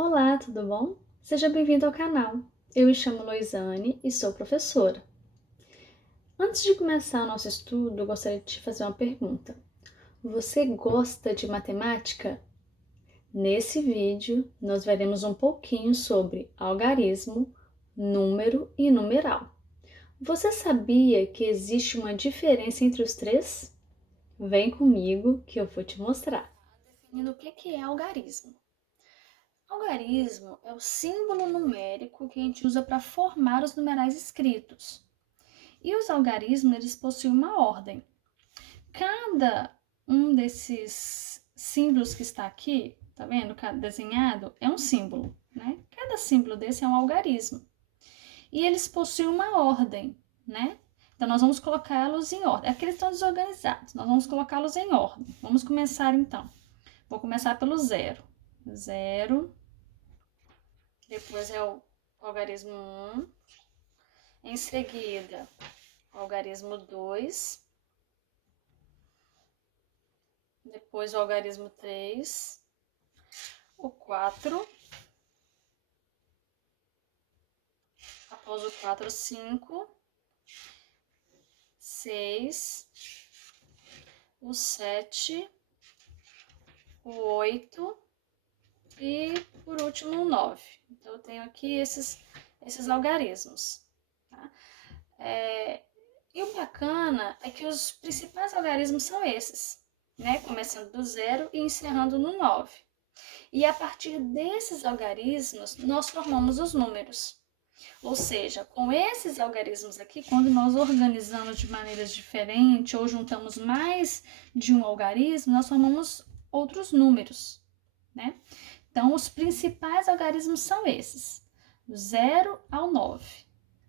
Olá, tudo bom? Seja bem-vindo ao canal. Eu me chamo Loisane e sou professora. Antes de começar o nosso estudo, eu gostaria de te fazer uma pergunta. Você gosta de matemática? Nesse vídeo, nós veremos um pouquinho sobre algarismo, número e numeral. Você sabia que existe uma diferença entre os três? Vem comigo que eu vou te mostrar. Definindo o que é algarismo. Algarismo é o símbolo numérico que a gente usa para formar os numerais escritos. E os algarismos, eles possuem uma ordem. Cada um desses símbolos que está aqui, tá vendo? Desenhado, é um símbolo, né? Cada símbolo desse é um algarismo. E eles possuem uma ordem, né? Então, nós vamos colocá-los em ordem. Aqui eles estão desorganizados, nós vamos colocá-los em ordem. Vamos começar, então. Vou começar pelo zero. Zero. Depois é o algarismo 1. Em seguida, o algarismo 2. Depois o algarismo 3. O 4. Após o 4, 5. 6. O 7. O 8. E, por último, o 9. Então, eu tenho aqui esses algarismos. Tá? E o bacana é que os principais algarismos são esses, né? Começando do 0 e encerrando no 9. E a partir desses algarismos, nós formamos os números. Ou seja, com esses algarismos aqui, quando nós organizamos de maneiras diferentes ou juntamos mais de um algarismo, nós formamos outros números, né? Então, os principais algarismos são esses, do 0 ao 9,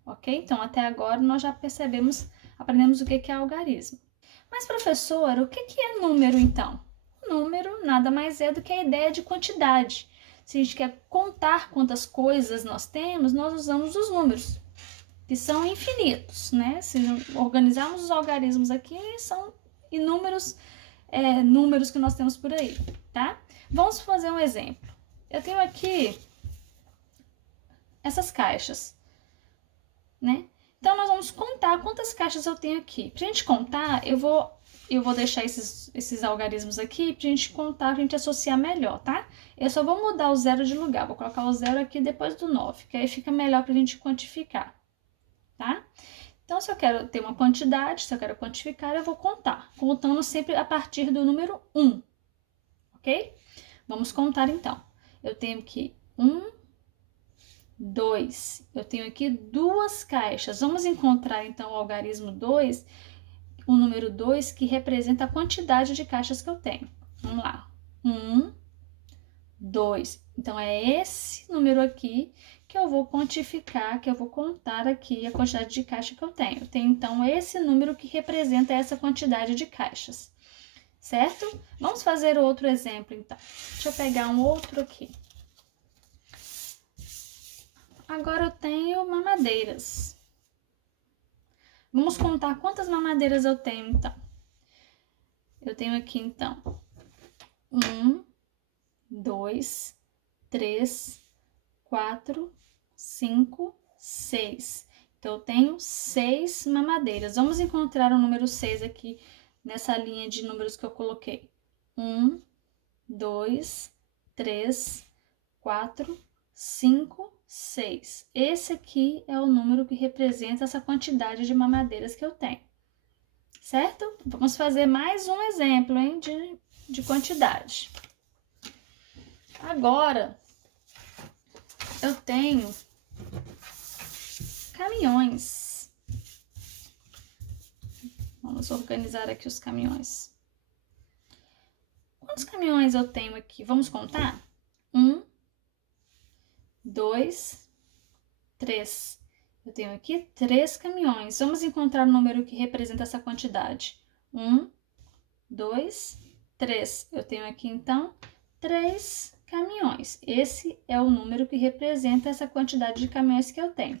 ok? Então, até agora nós já aprendemos o que é algarismo. Mas, professora, o que é número, então? Número nada mais é do que a ideia de quantidade. Se a gente quer contar quantas coisas nós temos, nós usamos os números, que são infinitos, né? Se organizarmos os algarismos aqui, são inúmeros números que nós temos por aí, tá? Vamos fazer um exemplo. Eu tenho aqui essas caixas, né? Então, nós vamos contar quantas caixas eu tenho aqui. Pra gente contar, eu vou deixar esses algarismos aqui pra gente contar, pra gente associar melhor, tá? Eu só vou mudar o zero de lugar, vou colocar o zero aqui depois do 9, que aí fica melhor pra gente quantificar, tá? Então, se eu quero ter uma quantidade, se eu quero quantificar, eu vou contar, contando sempre a partir do número 1, ok? Vamos contar, então. Eu tenho aqui 1, 2. Eu tenho aqui duas caixas. Vamos encontrar, então, o algarismo 2, o número 2, que representa a quantidade de caixas que eu tenho. Vamos lá. 1, 2. Então, é esse número aqui que eu vou quantificar, que eu vou contar aqui a quantidade de caixa que eu tenho. Eu tenho, então, esse número que representa essa quantidade de caixas. Certo? Vamos fazer outro exemplo, então. Deixa eu pegar um outro aqui. Agora eu tenho mamadeiras. Vamos contar quantas mamadeiras eu tenho, então. Eu tenho aqui, então, 1, 2, 3, 4, 5, 6. Então, eu tenho 6 mamadeiras. Vamos encontrar o número 6 aqui nessa linha de números que eu coloquei. 1, 2, 3, 4, 5, 6. Esse aqui é o número que representa essa quantidade de mamadeiras que eu tenho. Certo? Vamos fazer mais um exemplo, hein, de quantidade. Agora, eu tenho caminhões. Vamos organizar aqui os caminhões. Quantos caminhões eu tenho aqui? Vamos contar? 1, 2, 3. Eu tenho aqui 3 caminhões. Vamos encontrar o número que representa essa quantidade. 1, 2, 3. Eu tenho aqui, então, 3 caminhões. Esse é o número que representa essa quantidade de caminhões que eu tenho.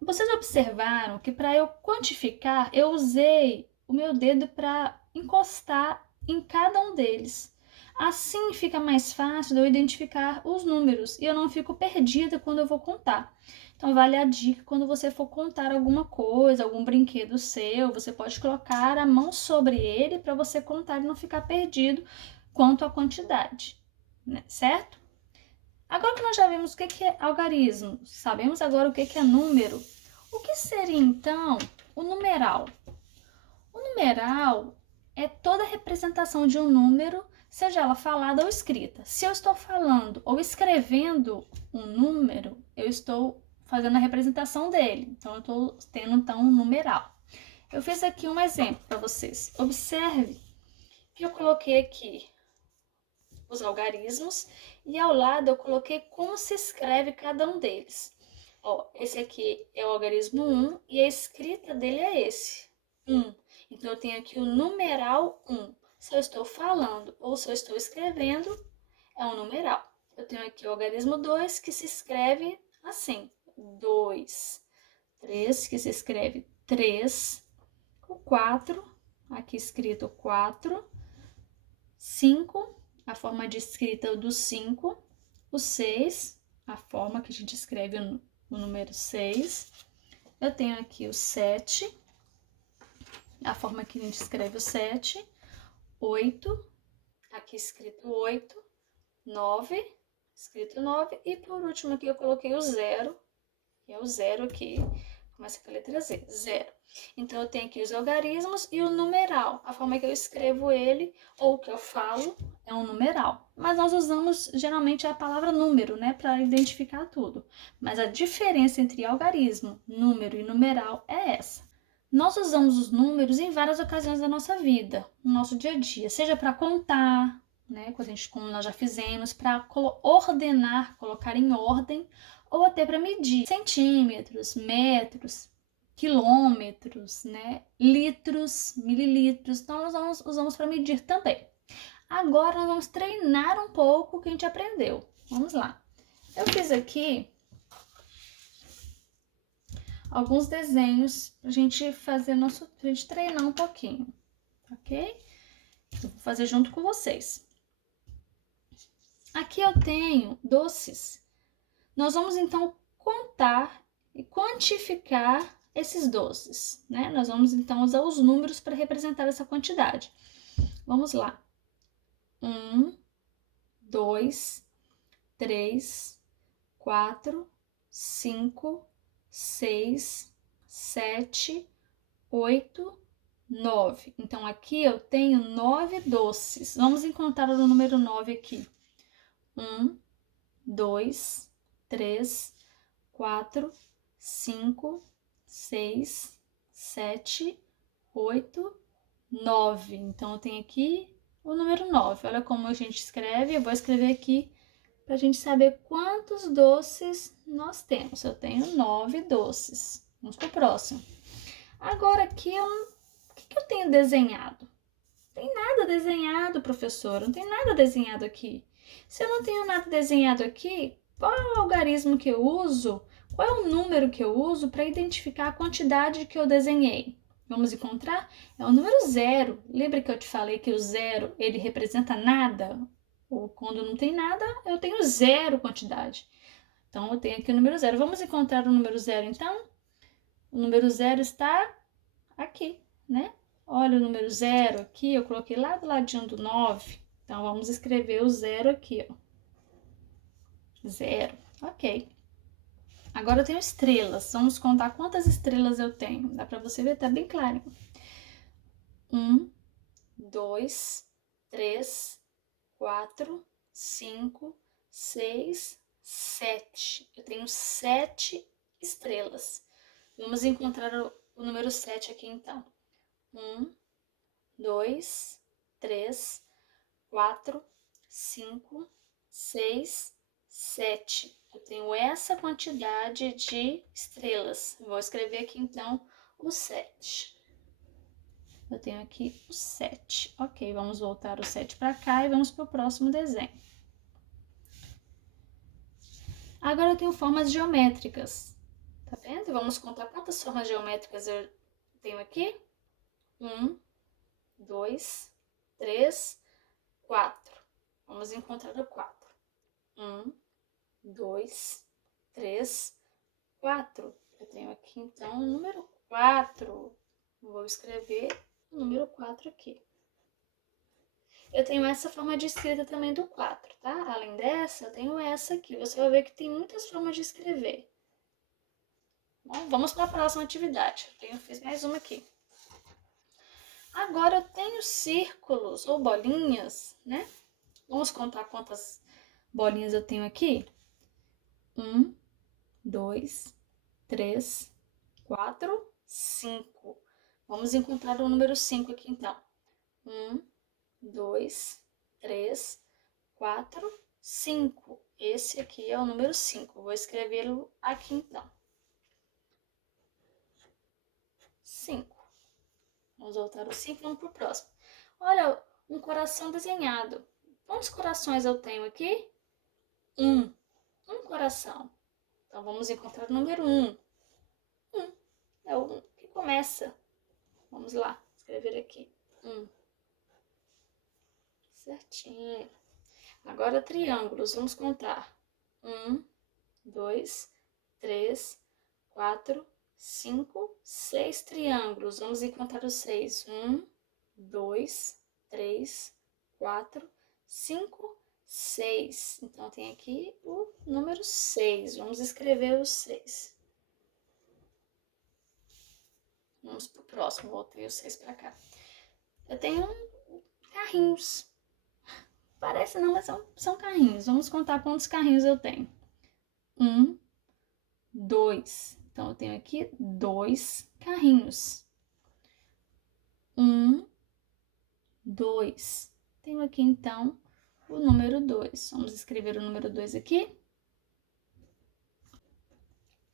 Vocês observaram que para eu quantificar, eu usei o meu dedo para encostar em cada um deles. Assim fica mais fácil de eu identificar os números e eu não fico perdida quando eu vou contar. Então vale a dica quando você for contar alguma coisa, algum brinquedo seu, você pode colocar a mão sobre ele para você contar e não ficar perdido quanto à quantidade, né? Certo? Agora que nós já vimos o que é algarismo, sabemos agora o que é número, o que seria então o numeral? O numeral é toda representação de um número, seja ela falada ou escrita. Se eu estou falando ou escrevendo um número, eu estou fazendo a representação dele. Então, eu estou tendo então um numeral. Eu fiz aqui um exemplo para vocês. Observe que eu coloquei aqui os algarismos e ao lado eu coloquei como se escreve cada um deles. Ó, esse aqui é o algarismo 1 e a escrita dele é esse, 1. Então, eu tenho aqui o numeral 1. Se eu estou falando ou se eu estou escrevendo, é um numeral. Eu tenho aqui o algarismo 2, que se escreve assim, 2. 3, que se escreve 3. O 4, aqui escrito 4. 5, a forma de escrita do 5. O 6, a forma que a gente escreve o número 6. Eu tenho aqui o 7, a forma que a gente escreve o 7. 8, aqui escrito 8. 9, escrito 9. E por último aqui eu coloquei o 0, que é o 0 aqui, começa com a letra Z, 0. Então, eu tenho aqui os algarismos e o numeral. A forma que eu escrevo ele, ou que eu falo, é um numeral. Mas nós usamos, geralmente, a palavra número, né, para identificar tudo. Mas a diferença entre algarismo, número e numeral é essa. Nós usamos os números em várias ocasiões da nossa vida, no nosso dia a dia, seja para contar, né, como nós já fizemos, para ordenar, colocar em ordem, ou até para medir centímetros, metros, quilômetros, né, litros, mililitros. Então, nós usamos para medir também. Agora, nós vamos treinar um pouco o que a gente aprendeu. Vamos lá. Eu fiz aqui alguns desenhos pra gente fazer pra gente treinar um pouquinho, ok? Eu vou fazer junto com vocês. Aqui eu tenho doces. Nós vamos então contar e quantificar esses doces, né? Nós vamos então usar os números para representar essa quantidade. Vamos lá. 1, 2, 3, 4, 5, 6, 7, 8, 9. Então, aqui eu tenho 9 doces. Vamos encontrar o número 9 aqui. 1, 2, 3, 4, 5, 6, 7, 8, 9. Então, eu tenho aqui o número 9. Olha como a gente escreve. Eu vou escrever aqui para a gente saber quantos doces nós temos. Eu tenho 9 doces. Vamos para o próximo. Agora aqui, o que eu tenho desenhado? Não tem nada desenhado, professora. Não tem nada desenhado aqui. Se eu não tenho nada desenhado aqui, qual é o algarismo que eu uso? Qual é o número que eu uso para identificar a quantidade que eu desenhei? Vamos encontrar? É o número 0. Lembra que eu te falei que o 0 ele representa nada? Ou quando não tem nada, eu tenho 0 quantidade. Então, eu tenho aqui o número 0. Vamos encontrar o número 0, então? O número 0 está aqui, né? Olha o número 0 aqui, eu coloquei lá do ladinho do 9. Então, vamos escrever o 0 aqui, ó. 0, ok. Agora eu tenho estrelas. Vamos contar quantas estrelas eu tenho. Dá pra você ver, tá bem claro. 1, 2, 3, 4, 5, 6, 7. Eu tenho 7 estrelas. Vamos encontrar o número 7 aqui, então. 1, 2, 3, 4, 5, 6, 7. Eu tenho essa quantidade de estrelas. Vou escrever aqui, então, o 7. Eu tenho aqui o 7. Ok, vamos voltar o 7 para cá e vamos para o próximo desenho. Agora eu tenho formas geométricas. Tá vendo? Vamos contar quantas formas geométricas eu tenho aqui. 1, 2, 3, 4. Vamos encontrar o 4. 1, 2, 3, 4. Eu tenho aqui, então, o número 4. Vou escrever o número 4 aqui. Eu tenho essa forma de escrita também do 4, tá? Além dessa, eu tenho essa aqui. Você vai ver que tem muitas formas de escrever. Bom, vamos para a próxima atividade. Eu fiz mais uma aqui. Agora eu tenho círculos ou bolinhas, né? Vamos contar quantas bolinhas eu tenho aqui? 1, 2, 3, 4, 5. Vamos encontrar o número 5 aqui, então. 1, 2, 3, 4, 5. Esse aqui é o número 5. Vou escrevê-lo aqui, então. 5. Vamos voltar o 5 e vamos para o próximo. Olha, um coração desenhado. Quantos corações eu tenho aqui? 1. Um coração. Então, vamos encontrar o número 1. 1 é o que começa. Vamos lá, escrever aqui. 1. Certinho. Agora, triângulos. Vamos contar. 1, 2, 3, 4, 5, 6 triângulos. Vamos encontrar os 6. 1, 2, 3, 4, 5, 6. Então, tem aqui o número 6. Vamos escrever os 6. Vamos pro próximo. Voltei os 6 para cá. Eu tenho carrinhos. Parece não, mas são carrinhos. Vamos contar quantos carrinhos eu tenho. 1, 2. Então, eu tenho aqui 2 carrinhos. 1, 2. Tenho aqui, então, o número 2. Vamos escrever o número 2 aqui.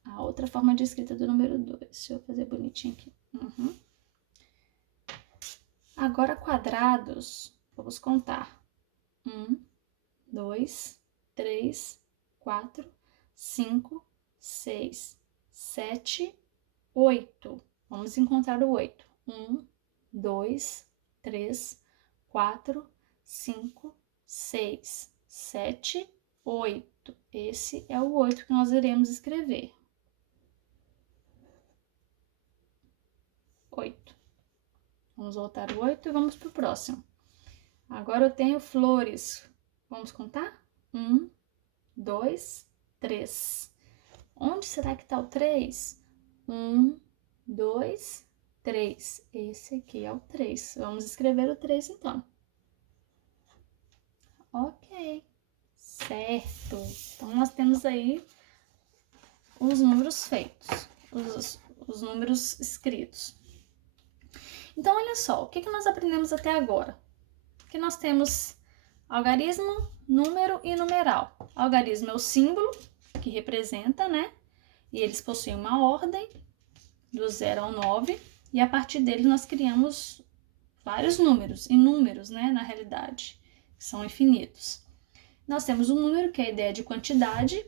A outra forma de escrita do número 2. Deixa eu fazer bonitinho aqui. Agora, quadrados. Vamos contar. 1, 2, 3, 4, 5, 6, 7, 8. Vamos encontrar o 8. 1, 2, 3, 4, 5, 6, 7, 8. Esse é o 8 que nós iremos escrever. 8. Vamos voltar o 8 e vamos para o próximo. Agora eu tenho flores. Vamos contar? 1, 2, 3. Onde será que está o 3? 1, 2, 3. Esse aqui é o 3. Vamos escrever o 3, então. Ok. Certo. Então, nós temos aí os números feitos. Os números escritos. Então, olha só. O que nós aprendemos até agora? Que nós temos algarismo, número e numeral. Algarismo é o símbolo que representa, né? E eles possuem uma ordem do 0 ao 9. E a partir deles nós criamos vários números, inúmeros, né? Na realidade, são infinitos. Nós temos o número, que é a ideia de quantidade.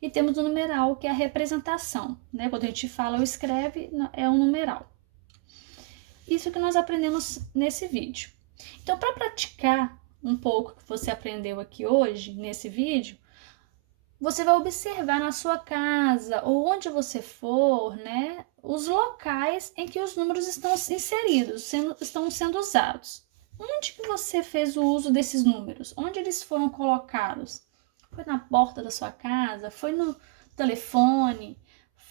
E temos o numeral, que é a representação, né? Quando a gente fala ou escreve, é um numeral. Isso que nós aprendemos nesse vídeo. Então, para praticar um pouco que você aprendeu aqui hoje, nesse vídeo, você vai observar na sua casa ou onde você for, né, os locais em que os números estão inseridos, estão sendo usados. Onde que você fez o uso desses números? Onde eles foram colocados? Foi na porta da sua casa? Foi no telefone?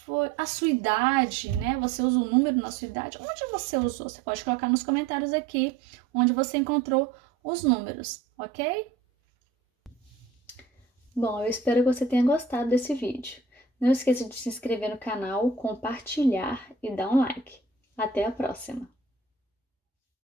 Foi a sua idade, né? Você usa o número na sua idade? Onde você usou? Você pode colocar nos comentários aqui onde você encontrou os números, ok? Bom, eu espero que você tenha gostado desse vídeo. Não esqueça de se inscrever no canal, compartilhar e dar um like. Até a próxima!